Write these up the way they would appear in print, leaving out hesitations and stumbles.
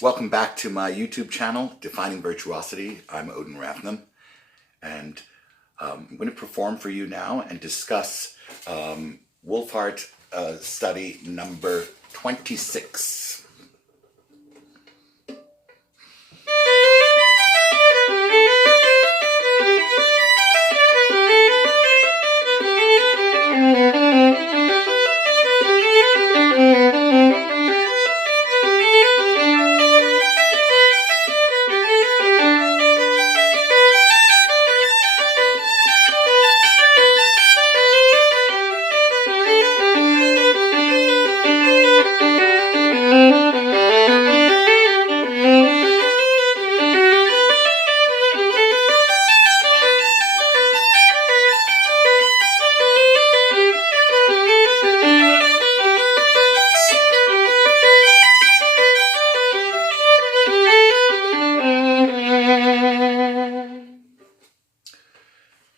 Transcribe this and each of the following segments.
Welcome back to my YouTube channel, Defining Virtuosity. I'm Odin Rathnam, and I'm going to perform for you now and discuss Wohlfahrt study number 26.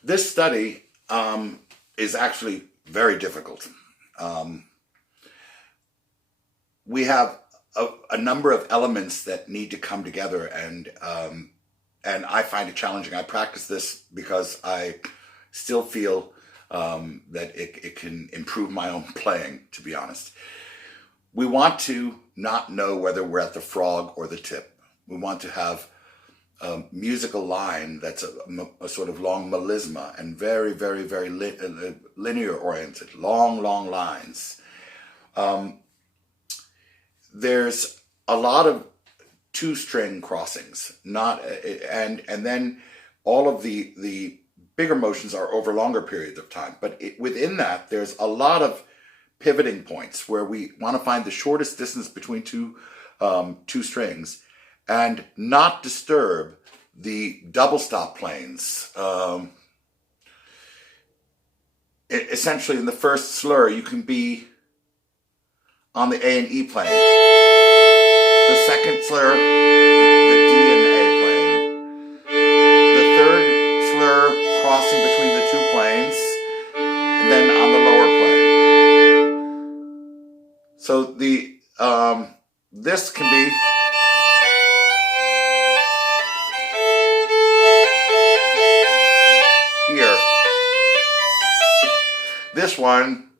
This study is actually very difficult. We have a number of elements that need to come together, and I find it challenging. I practice this because I still feel that it can improve my own playing, to be honest. We want to not know whether we're at the frog or the tip. We want to have a musical line that's a sort of long melisma and very, very, very linear oriented, long lines. There's a lot of two-string crossings, and then all of the bigger motions are over longer periods of time. But within that, there's a lot of pivoting points where we want to find the shortest distance between two strings and not disturb the double stop planes. Essentially, in the first slur, you can be on the A and E plane. The second slur, the D and A plane. The third slur, crossing between the two planes, and then on the lower plane. So this can be here. This one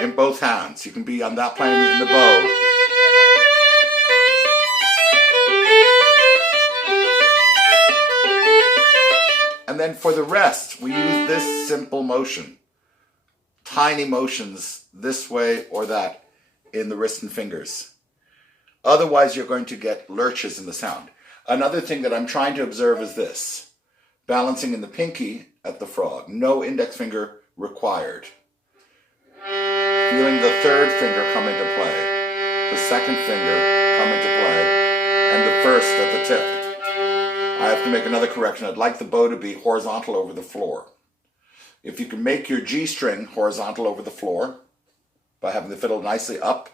in both hands. You can be on that plane in the bow. And then for the rest, we use this simple motion. Tiny motions this way or that in the wrist and fingers. Otherwise, you're going to get lurches in the sound. Another thing that I'm trying to observe is this. Balancing in the pinky at the frog. No index finger required. Feeling the third finger come into play. The second finger come into play. And the first at the tip. I have to make another correction. I'd like the bow to be horizontal over the floor. If you can make your G string horizontal over the floor by having the fiddle nicely up,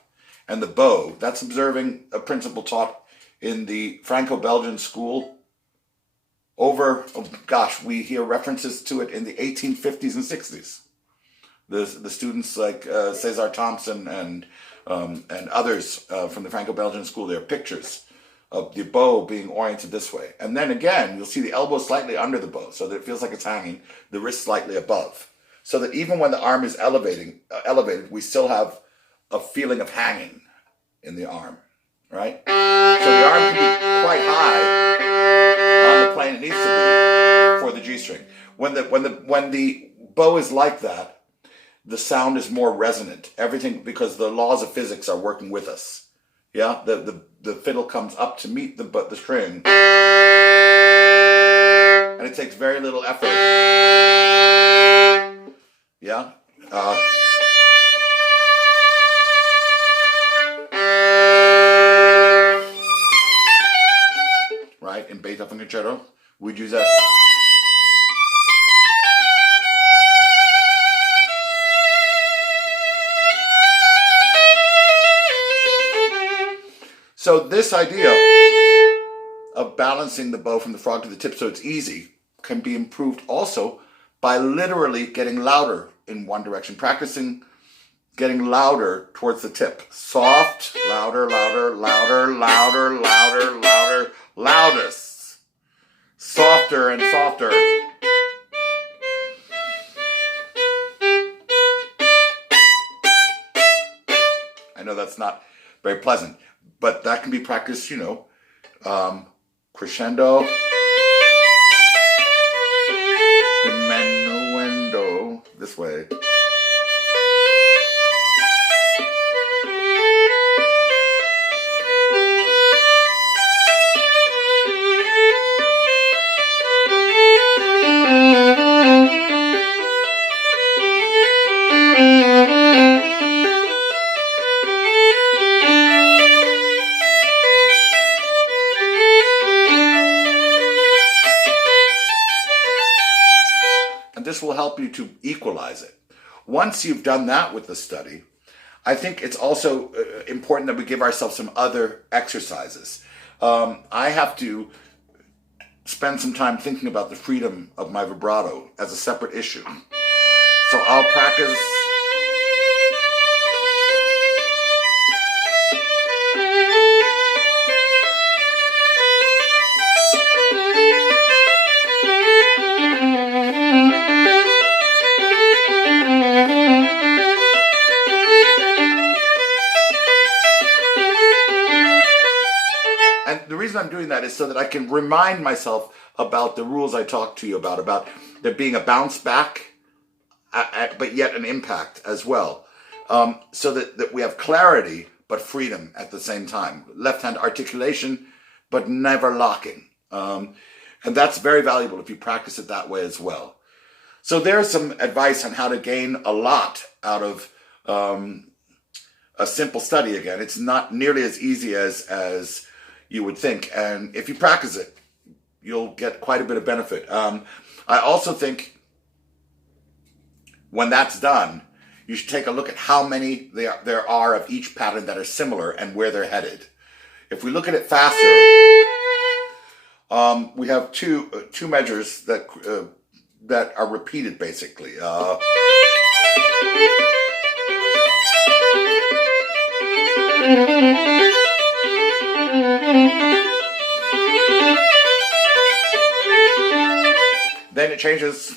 and the bow, that's observing a principle taught in the Franco-Belgian school we hear references to it in the 1850s and 60s. The students like Cesar Thompson and others from the Franco-Belgian school, there are pictures of the bow being oriented this way. And then again, you'll see the elbow slightly under the bow so that it feels like it's hanging, the wrist slightly above. So that even when the arm is elevated, we still have a feeling of hanging in the arm, right? So the arm can be quite high on the plane it needs to be for the G string. When the bow is like that, the sound is more resonant. Everything, because the laws of physics are working with us. Yeah, the fiddle comes up to meet the string, and it takes very little effort. Yeah. Right, in Beethoven concerto, we'd use that. So this idea of balancing the bow from the frog to the tip so it's easy can be improved also by literally getting louder in one direction, practicing getting louder towards the tip. Soft, louder, louder, louder, louder, louder, louder, loudest. Softer and softer. I know that's not very pleasant, but that can be practiced, you know, crescendo, diminuendo, this way. And this will help you to equalize it. Once you've done that with the study, I think it's also important that we give ourselves some other exercises. I have to spend some time thinking about the freedom of my vibrato as a separate issue. So I'll practice. And the reason I'm doing that is so that I can remind myself about the rules I talked to you about there being a bounce back, but yet an impact as well. So that we have clarity, but freedom at the same time. Left hand articulation, but never locking. And that's very valuable if you practice it that way as well. So there's some advice on how to gain a lot out of a simple study again. It's not nearly as easy as you would think. And if you practice it, you'll get quite a bit of benefit. I also think when that's done, you should take a look at how many there are of each pattern that are similar and where they're headed. If we look at it faster, we have two measures that are repeated basically. Then it changes.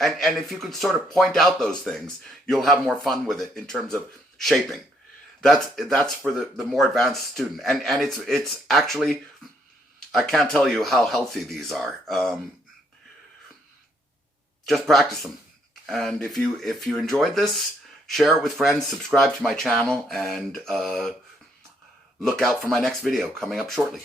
And if you could sort of point out those things, you'll have more fun with it in terms of shaping. That's for the more advanced student. And it's actually, I can't tell you how healthy these are. Just practice them. And if you enjoyed this, share it with friends, subscribe to my channel, and look out for my next video coming up shortly.